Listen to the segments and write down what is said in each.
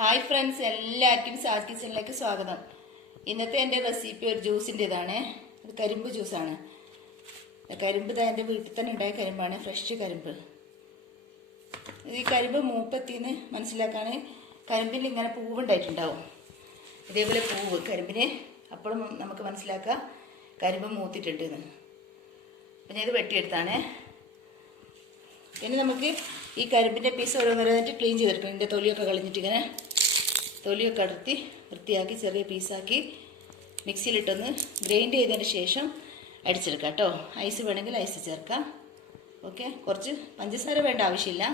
Hi friends, എല്ലാവർക്കും സാസ് കിച്ചണിലേക്ക് സ്വാഗതം. ഇന്നത്തെ എൻ്റെ റെസിപ്പി ഒരു ജ്യൂസിൻ്റെതാണ്. ഒരു കരിമ്പ് ജ്യൂസാണ്. കരിമ്പ് എൻ്റെ വീട്ടിൽ തന്നെ ഉണ്ടായ കരിമ്പാണ്, ഫ്രഷ് കരിമ്പ്. ഈ കരിമ്പ് മൂപ്പത്തിന്ന് മനസ്സിലാക്കാൻ കരിമ്പിൽ ഇങ്ങനെ പൂവുണ്ടായിട്ടുണ്ടാവും. ഇതേപോലെ പൂവ് കരിമ്പിന് അപ്പോഴും നമുക്ക് മനസ്സിലാക്കാം കരിമ്പ് മൂത്തിട്ടുണ്ടെന്ന്. പിന്നെ ഇത് വെട്ടിയെടുത്താണ്. ഇനി നമുക്ക് ഈ കരിമ്പിൻ്റെ പീസ് ഓരോന്നോരോന്നിട്ട് ക്ലീൻ ചെയ്തെടുക്കണം. ഇതിൻ്റെ തൊലിയൊക്കെ കളഞ്ഞിട്ട് ഇങ്ങനെ തൊലിയൊക്കെ അടർത്തി വൃത്തിയാക്കി ചെറിയ പീസാക്കി മിക്സിയിലിട്ടൊന്ന് ഗ്രൈൻഡ് ചെയ്തതിന് ശേഷം അടിച്ചെടുക്കാം കേട്ടോ. ഐസ് വേണമെങ്കിൽ ഐസ് ചേർക്കാം. ഓക്കെ, കുറച്ച് പഞ്ചസാര വേണ്ട ആവശ്യമില്ല.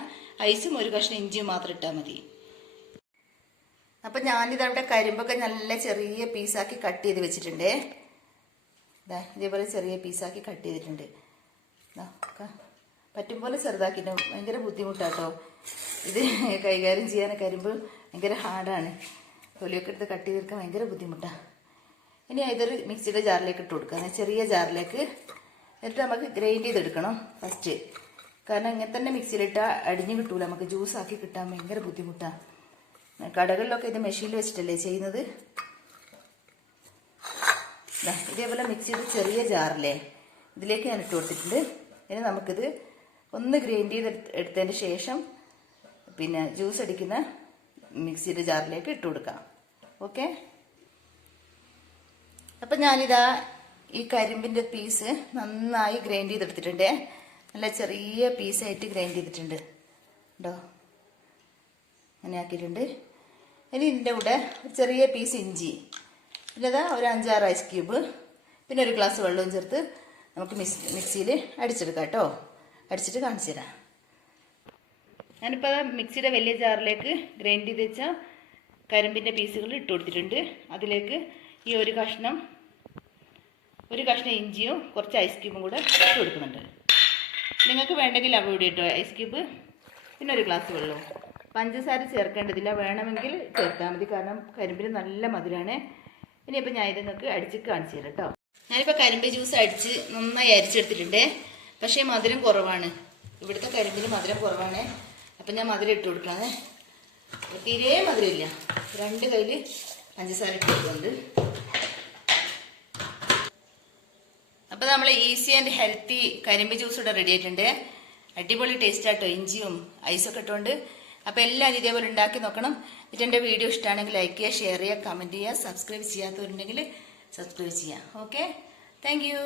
ഐസും ഒരു കഷ്ണം ഇഞ്ചിയും മാത്രം ഇട്ടാൽ മതി. അപ്പം ഞാനിതവിടെ കരിമ്പൊക്കെ നല്ല ചെറിയ പീസാക്കി കട്ട് ചെയ്ത് വെച്ചിട്ടുണ്ട്. ഇതേപോലെ ചെറിയ പീസാക്കി കട്ട് ചെയ്തിട്ടുണ്ട്. പറ്റും പോലെ ചെറുതാക്കിയിട്ട് ഭയങ്കര ബുദ്ധിമുട്ടാട്ടോ ഇത് കൈകാര്യം ചെയ്യാൻ. കരിമ്പ് ഭയങ്കര ഹാർഡാണ്. തൊലിയൊക്കെ എടുത്ത് കട്ട് ചെയ്തെടുക്കാൻ ഭയങ്കര ബുദ്ധിമുട്ടാണ്. ഇനി ഇതൊരു മിക്സിയുടെ ജാറിലേക്ക് ഇട്ട് കൊടുക്കുക, ചെറിയ ജാറിലേക്ക്. എന്നിട്ട് നമുക്ക് ഗ്രൈൻഡ് ചെയ്തെടുക്കണം ഫസ്റ്റ്. കാരണം ഇങ്ങനെ തന്നെ മിക്സിയിലിട്ടാൽ അടിഞ്ഞു കിട്ടൂല. നമുക്ക് ജ്യൂസാക്കി കിട്ടാൻ ഭയങ്കര ബുദ്ധിമുട്ടാണ്. കടകളിലൊക്കെ ഇത് മെഷീനിൽ വെച്ചിട്ടല്ലേ ചെയ്യുന്നത്. ഇതേപോലെ മിക്സിയുടെ ചെറിയ ജാറില്ലേ ഇതിലേക്ക് ഞാൻ ഇട്ട് കൊടുത്തിട്ടുണ്ട്. ഇനി നമുക്കിത് ഒന്ന് ഗ്രൈൻഡ് ചെയ്ത് എടുത്തതിന് ശേഷം പിന്നെ ജ്യൂസ് അടിക്കുന്ന മിക്സിയുടെ ജാറിലേക്ക് ഇട്ട് കൊടുക്കാം. ഓക്കെ, അപ്പം ഞാനിതാ ഈ കരിമ്പിൻ്റെ പീസ് നന്നായി ഗ്രൈൻഡ് ചെയ്തെടുത്തിട്ടുണ്ട്. നല്ല ചെറിയ പീസായിട്ട് ഗ്രൈൻഡ് ചെയ്തിട്ടുണ്ട് കേട്ടോ. അങ്ങനെ ആക്കിയിട്ടുണ്ട്. ഇനി ഇതിൻ്റെ കൂടെ ഒരു ചെറിയ പീസ് ഇഞ്ചി, പിന്നെ ഇതാ ഒരു 5-6 ഐസ് ക്യൂബ്, പിന്നെ ഒരു ഗ്ലാസ് വെള്ളവും ചേർത്ത് നമുക്ക് മിക്സിയിൽ അടിച്ചെടുക്കാം കേട്ടോ. അടിച്ചിട്ട് കാണിച്ചു തരാം. ഞാനിപ്പോൾ മിക്സിയുടെ വലിയ ജാറിലേക്ക് ഗ്രൈൻഡ് ചെയ്ത് വെച്ച കരിമ്പിൻ്റെ പീസുകൾ ഇട്ട് കൊടുത്തിട്ടുണ്ട്. അതിലേക്ക് ഈ ഒരു കഷ്ണം ഇഞ്ചിയും കുറച്ച് ഐസ് ക്യൂബും കൂടെ ഇട്ട് കൊടുക്കുന്നുണ്ട്. നിങ്ങൾക്ക് വേണ്ടെങ്കിൽ അവോയ്ഡ് ചെയ്തോ ഐസ് ക്യൂബ്. പിന്നെ ഒരു ഗ്ലാസ് വെള്ളവും. പഞ്ചസാര ചേർക്കേണ്ടതില്ല, വേണമെങ്കിൽ ചേർത്താൽ മതി. കാരണം കരിമ്പിന് നല്ല മധുരമാണ്. ഇനിയിപ്പോൾ ഞാൻ ഇത് നിങ്ങൾക്ക് അടിച്ച് കാണിച്ചു തരാം കേട്ടോ. ഞാനിപ്പോൾ കരിമ്പ് ജ്യൂസ് അടിച്ച് നന്നായി അരിച്ചെടുത്തിട്ടുണ്ട്. പക്ഷേ മധുരം കുറവാണ്. ഇവിടുത്തെ കരിമ്പിന് മധുരം കുറവാണ്. അപ്പം ഞാൻ മധുരം ഇട്ട് കൊടുക്കാതെ. തീരെ മധുരമില്ല. 2 കയ്യിൽ പഞ്ചസാര ഇട്ട് കൊടുക്കുന്നുണ്ട്. അപ്പോൾ നമ്മൾ ഈസി ആൻഡ് ഹെൽത്തി കരിമ്പ് ജ്യൂസ് ഇവിടെ റെഡി ആയിട്ടുണ്ട്. അടിപൊളി ടേസ്റ്റ് ആട്ടോ, ഇഞ്ചിയും ഐസൊക്കെ ഇട്ടുകൊണ്ട്. അപ്പോൾ എല്ലാവരും ഇതേപോലെ ഉണ്ടാക്കി നോക്കണം. എന്നിട്ട് എൻ്റെ വീഡിയോ ഇഷ്ടമാണെങ്കിൽ ലൈക്ക് ചെയ്യുക, ഷെയർ ചെയ്യുക, കമൻറ്റ് ചെയ്യുക. സബ്സ്ക്രൈബ് ചെയ്യാത്തവരുണ്ടെങ്കിൽ സബ്സ്ക്രൈബ് ചെയ്യാം. Okay, thank you.